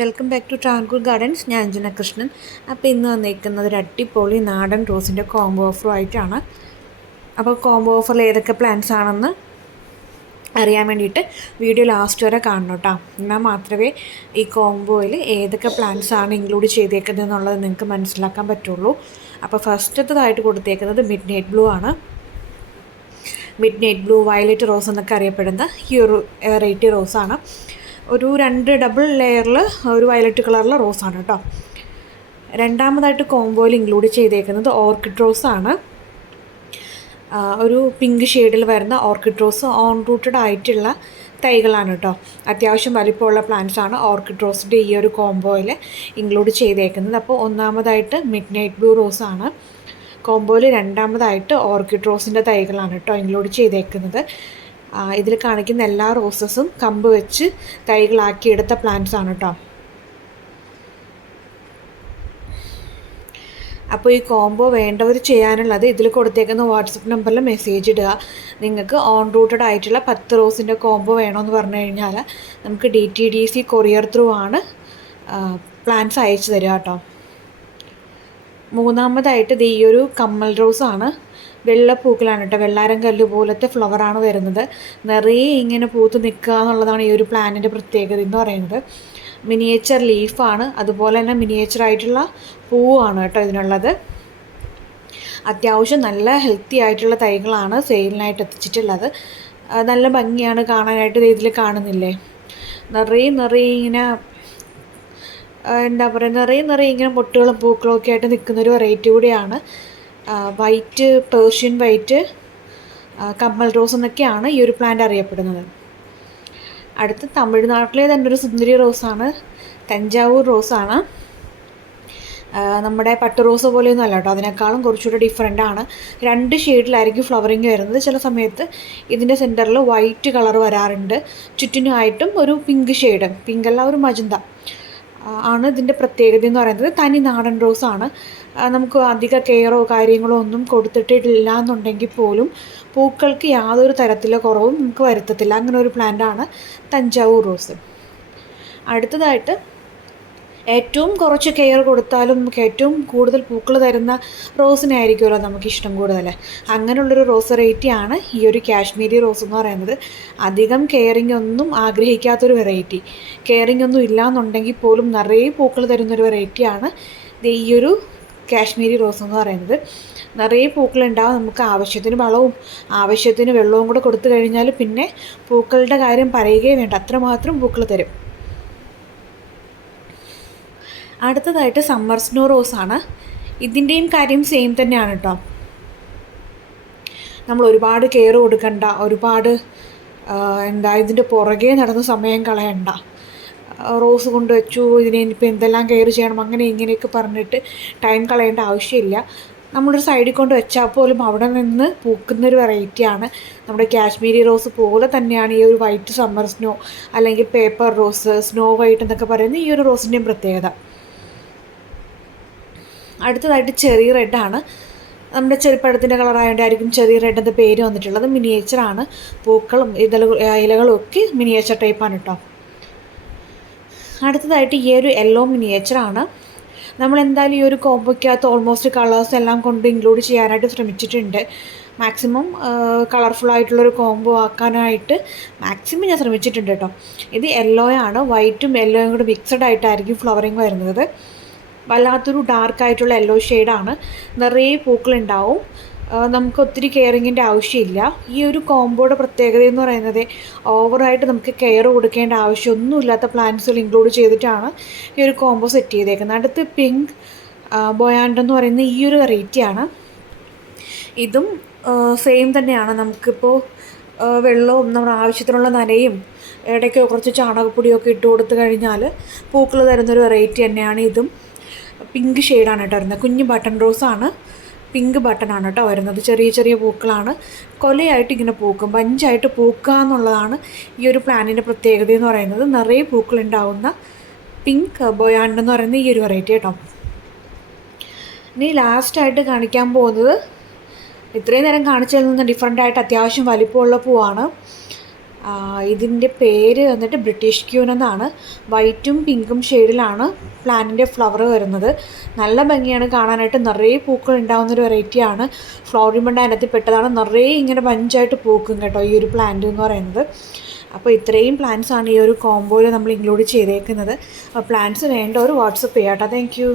Welcome back to Travancore gardens. ഞാൻ അഞ്ജന കൃഷ്ണൻ. അപ്പോൾ ഇന്ന് വന്നിരിക്കുന്നത് ഒരു അടിപൊളി നാടൻ റോസിൻ്റെ കോംബോ ഓഫറും ആയിട്ടാണ്. അപ്പോൾ കോംബോ ഓഫറിൽ ഏതൊക്കെ പ്ലാന്റ്സ് ആണെന്ന് അറിയാൻ വേണ്ടിയിട്ട് വീഡിയോ ലാസ്റ്റ് വരെ കാണണം കേട്ടോ. എന്നാൽ മാത്രമേ ഈ കോംബോയിൽ ഏതൊക്കെ പ്ലാന്റ്സ് ആണ് ഇൻക്ലൂഡ് ചെയ്തേക്കുന്നത് എന്നുള്ളത് നിങ്ങൾക്ക് മനസ്സിലാക്കാൻ പറ്റുള്ളൂ. അപ്പോൾ ഫസ്റ്റത്തതായിട്ട് കൊടുത്തേക്കുന്നത് മിഡ് നൈറ്റ് ബ്ലൂ ആണ്. Mid night blue, violet rose എന്നൊക്കെ അറിയപ്പെടുന്ന ഈ ഒരു വെറൈറ്റി റോസാണ്. ഒരു 2 ഡബിൾ ലെയറിൽ ഒരു വയലറ്റ് കളറിലെ റോസാണ് കേട്ടോ. രണ്ടാമതായിട്ട് കോംബോയിൽ ഇൻക്ലൂഡ് ചെയ്തേക്കുന്നത് ഓർക്കിഡ് റോസാണ്. ഒരു പിങ്ക് ഷെയ്ഡിൽ വരുന്ന ഓർക്കിഡ് റോസ് ഓൺ റൂട്ടഡ് ആയിട്ടുള്ള തൈകളാണ് കേട്ടോ. അത്യാവശ്യം വലിപ്പമുള്ള പ്ലാന്റ്സ് ആണ് ഓർക്കിഡ് റോസിൻ്റെ ഈ ഒരു കോംബോയിൽ ഇൻക്ലൂഡ് ചെയ്തേക്കുന്നത്. അപ്പോൾ ഒന്നാമതായിട്ട് മിഡ് നൈറ്റ് ബ്ലൂ റോസാണ്. കോംബോയിൽ രണ്ടാമതായിട്ട് ഓർക്കിഡ് റോസിൻ്റെ തൈകളാണ് കേട്ടോ ഇൻക്ലൂഡ് ചെയ്തേക്കുന്നത്. ഇതിൽ കാണിക്കുന്ന എല്ലാ റോസസും കമ്പ് വെച്ച് തൈകളാക്കിയെടുത്ത പ്ലാന്റ്സ് ആണ് കേട്ടോ. അപ്പോൾ ഈ കോംബോ വേണ്ടവർ ചെയ്യാനുള്ളത് ഇതിൽ കൊടുത്തേക്കുന്ന വാട്സപ്പ് നമ്പറിൽ മെസ്സേജ് ഇടുക. നിങ്ങൾക്ക് ഓൺ റൂട്ടഡ് ആയിട്ടുള്ള 10 റോസിൻ്റെ കോംബോ വേണമെന്ന് പറഞ്ഞു കഴിഞ്ഞാൽ നമുക്ക് DTDC കൊറിയർ ത്രൂ ആണ് പ്ലാന്റ്സ് അയച്ചു തരിക കേട്ടോ. മൂന്നാമതായിട്ട് ഇത് ഈ ഒരു കമ്മൽ റോസാണ്. വെള്ളപ്പൂക്കളാണ് കേട്ടോ. വെള്ളാരം കല്ല് പോലത്തെ ഫ്ലവറാണ് വരുന്നത്. നിറയെ ഇങ്ങനെ പൂത്ത് നിൽക്കുക എന്നുള്ളതാണ് ഈ ഒരു പ്ലാന്റിൻ്റെ പ്രത്യേകത എന്ന് പറയുന്നത്. മിനിയേച്ചർ ലീഫാണ്, അതുപോലെ തന്നെ മിനിയേച്ചറായിട്ടുള്ള പൂവാണ് കേട്ടോ ഇതിനുള്ളത്. അത്യാവശ്യം നല്ല ഹെൽത്തി ആയിട്ടുള്ള തൈകളാണ് സെയിലിനായിട്ട് എത്തിച്ചിട്ടുള്ളത്. നല്ല ഭംഗിയാണ് കാണാനായിട്ട്. ഇതിൽ കാണുന്നില്ലേ, നിറയെ ഇങ്ങനെ എന്താ പറയുക, നിറയെ ഇങ്ങനെ പൊട്ടുകളും പൂക്കളും ഒക്കെ ആയിട്ട് നിൽക്കുന്നൊരു വെറൈറ്റി കൂടിയാണ്. വൈറ്റ്, പേർഷ്യൻ വൈറ്റ്, കമ്മൽ റോസ് എന്നൊക്കെയാണ് ഈ ഒരു പ്ലാന്റ് അറിയപ്പെടുന്നത്. അടുത്ത് തമിഴ്നാട്ടിലെ തന്നെ ഒരു സുന്ദരി റോസാണ്, തഞ്ചാവൂർ റോസാണ്. നമ്മുടെ പട്ട് റോസ് പോലെയൊന്നും അല്ല കേട്ടോ, അതിനേക്കാളും കുറച്ചുകൂടി ഡിഫറെൻ്റ് ആണ്. 2 ഷെയ്ഡിലായിരിക്കും ഫ്ലവറിങ് വരുന്നത്. ചില സമയത്ത് ഇതിൻ്റെ സെൻറ്ററിൽ വൈറ്റ് കളർ വരാറുണ്ട്. ചുറ്റിനുമായിട്ടും ഒരു പിങ്ക് ഷെയ്ഡ്, പിങ്കല്ല ഒരു മജന്ത ആണ് ഇതിൻ്റെ പ്രത്യേകത എന്ന് പറയുന്നത്. തനി നാടൻ റോസാണ്. നമുക്ക് അധിക കെയറോ കാര്യങ്ങളോ ഒന്നും കൊടുത്തിട്ടില്ല എന്നുണ്ടെങ്കിൽ പോലും പൂക്കൾക്ക് യാതൊരു തരത്തിലുള്ള കുറവും നമുക്ക് വരുത്തത്തില്ല. അങ്ങനെ ഒരു പ്ലാന്റാണ് തഞ്ചാവൂർ റോസ്. അടുത്തതായിട്ട് ഏറ്റവും കുറച്ച് കെയർ കൊടുത്താലും നമുക്ക് ഏറ്റവും കൂടുതൽ പൂക്കൾ തരുന്ന റോസിനായിരിക്കുമല്ലോ നമുക്ക് ഇഷ്ടം കൂടുതൽ. അങ്ങനെയുള്ളൊരു റോസ് വെറൈറ്റിയാണ് ഈ ഒരു കാശ്മീരി റോസ് എന്ന് പറയുന്നത്. അധികം കെയറിങ് ഒന്നും ആഗ്രഹിക്കാത്തൊരു വെറൈറ്റി. കെയറിങ് ഒന്നും ഇല്ലയെന്നുണ്ടെങ്കിൽ പോലും നിറയെ പൂക്കൾ തരുന്നൊരു വെറൈറ്റിയാണ് ഈ ഒരു കാശ്മീരി റോസ് എന്ന് പറയുന്നത്. നിറയെ പൂക്കളുണ്ടാവും. നമുക്ക് ആവശ്യത്തിന് വളവും ആവശ്യത്തിന് വെള്ളവും കൂടെ കൊടുത്തു കഴിഞ്ഞാൽ പിന്നെ പൂക്കളുടെ കാര്യം പറയുകയേ വേണ്ട, അത്രമാത്രം പൂക്കൾ തരും. അടുത്തതായിട്ട് സമ്മർ സ്നോ റോസാണ്. ഇതിൻ്റെയും കാര്യം സെയിം തന്നെയാണ് കേട്ടോ. നമ്മൾ ഒരുപാട് കെയർ കൊടുക്കണ്ട, ഒരുപാട് ഇതിൻ്റെ പുറകെ നടന്ന സമയം കളയണ്ട. റോസ് കൊണ്ടുവച്ചു, ഇതിനെ ഇനിയിപ്പോൾ എന്തെല്ലാം കെയർ ചെയ്യണം അങ്ങനെ ഇങ്ങനെയൊക്കെ പറഞ്ഞിട്ട് ടൈം കളയേണ്ട ആവശ്യമില്ല. നമ്മളൊരു സൈഡിൽ കൊണ്ട് വെച്ചാൽ പോലും അവിടെ നിന്ന് പൂക്കുന്നൊരു വെറൈറ്റിയാണ്. നമ്മുടെ കാശ്മീരി റോസ് പോലെ തന്നെയാണ് ഈ ഒരു വൈറ്റ് സമ്മർ സ്നോ അല്ലെങ്കിൽ പേപ്പർ റോസ്, സ്നോ വൈറ്റ് എന്നൊക്കെ പറയുന്ന ഈ ഒരു റോസിൻ്റെയും പ്രത്യേകത. അടുത്തതായിട്ട് ചെറി റെഡാണ്. നമ്മുടെ ചെറിപ്പഴത്തിൻ്റെ കളറായതുകൊണ്ടായിരിക്കും ചെറി റെഡ് എന്ന പേര് വന്നിട്ടുള്ളത്. മിനിയേച്ചറാണ്. പൂക്കളും ഇലകളും ഒക്കെ മിനിയേച്ചർ ടൈപ്പാണ് കേട്ടോ. അടുത്തതായിട്ട് ഈ ഒരു യെല്ലോ മിനിയേച്ചറാണ്. നമ്മളെന്തായാലും ഈ ഒരു കോംബോയ്ക്കകത്ത് ഓൾമോസ്റ്റ് കളേഴ്സ് എല്ലാം കൊണ്ട് ഇൻക്ലൂഡ് ചെയ്യാനായിട്ട് ശ്രമിച്ചിട്ടുണ്ട്. മാക്സിമം കളർഫുള്ളായിട്ടുള്ളൊരു കോംബോ ആക്കാനായിട്ട് മാക്സിമം ഞാൻ ശ്രമിച്ചിട്ടുണ്ട് കേട്ടോ. ഇത് യെല്ലോയാണ്. വൈറ്റും യെല്ലോയും കൂടെ മിക്സഡ് ആയിട്ടായിരിക്കും ഫ്ലവറിങ് വരുന്നത്. വല്ലാത്തൊരു ഡാർക്കായിട്ടുള്ള യെല്ലോ ഷെയ്ഡാണ്. നിറയെ പൂക്കളുണ്ടാവും. നമുക്ക് ഒത്തിരി കെയറിങ്ങിൻ്റെ ആവശ്യമില്ല. ഈ ഒരു കോംബോയുടെ പ്രത്യേകത എന്ന് പറയുന്നത് ഓവറായിട്ട് നമുക്ക് കെയർ കൊടുക്കേണ്ട ആവശ്യമൊന്നുമില്ലാത്ത പ്ലാന്റ്സുകൾ ഇൻക്ലൂഡ് ചെയ്തിട്ടാണ് ഈ ഒരു കോംബോ സെറ്റ് ചെയ്തേക്കുന്നത്. അടുത്ത് പിങ്ക് ബൊയാൻഡ് എന്ന് പറയുന്ന ഈ ഒരു വെറൈറ്റിയാണ്. ഇതും സെയിം തന്നെയാണ്. നമുക്കിപ്പോൾ വെള്ളവും നമ്മുടെ ആവശ്യത്തിനുള്ള നനയും ഇടയ്ക്ക് കുറച്ച് ചാണകപ്പൊടിയൊക്കെ ഇട്ട് കൊടുത്തു കഴിഞ്ഞാൽ പൂക്കൾ തരുന്നൊരു വെറൈറ്റി തന്നെയാണ് ഇതും. പിങ്ക് ഷെയ്ഡാണ് കേട്ടോ വരുന്നത്. കുഞ്ഞ് ബട്ടൺ റോസാണ്. പിങ്ക് ബട്ടണാണ് കേട്ടോ വരുന്നത്. ചെറിയ ചെറിയ പൂക്കളാണ്. കൊലയായിട്ട് ഇങ്ങനെ പൂക്കും, ബഞ്ചായിട്ട് പൂക്കുക എന്നുള്ളതാണ് ഈ ഒരു പ്ലാന്റിൻ്റെ പ്രത്യേകത എന്ന് പറയുന്നത്. നിറയെ പൂക്കളുണ്ടാവുന്ന പിങ്ക് ബൊയാൻഡ് എന്ന് പറയുന്ന ഈ ഒരു വെറൈറ്റി കേട്ടോ. ഇനി ലാസ്റ്റായിട്ട് കാണിക്കാൻ പോകുന്നത് ഇത്രയും നേരം കാണിച്ചതിൽ നിന്ന് ഡിഫറെൻ്റായിട്ട് അത്യാവശ്യം വലിപ്പമുള്ള പൂവാണ്. ഇതിൻ്റെ പേര് വന്നിട്ട് ബ്രിട്ടീഷ് ക്യൂൻ എന്നാണ്. വൈറ്റും പിങ്കും ഷെയ്ഡിലാണ് പ്ലാന്റിൻ്റെ ഫ്ലവർ വരുന്നത്. നല്ല ഭംഗിയാണ് കാണാനായിട്ട്. നിറയെ പൂക്കൾ ഉണ്ടാകുന്നൊരു വെറൈറ്റിയാണ്. ഫ്ലവറിംഗ് ബണ്ട് അതിനകത്ത് പെട്ടതാണ്. നിറയെ ഇങ്ങനെ ബഞ്ചായിട്ട് പൂക്കും കേട്ടോ ഈ ഒരു പ്ലാന്റ് എന്ന് പറയുന്നത്. അപ്പോൾ ഇത്രയും പ്ലാന്റ്സാണ് ഈ ഒരു കോംബോയിൽ നമ്മൾ ഇൻക്ലൂഡ് ചെയ്തേക്കുന്നത്. പ്ലാന്റ്സ് വേണ്ടവർ വാട്സപ്പ് ചെയ്യാം കേട്ടോ. Thank you.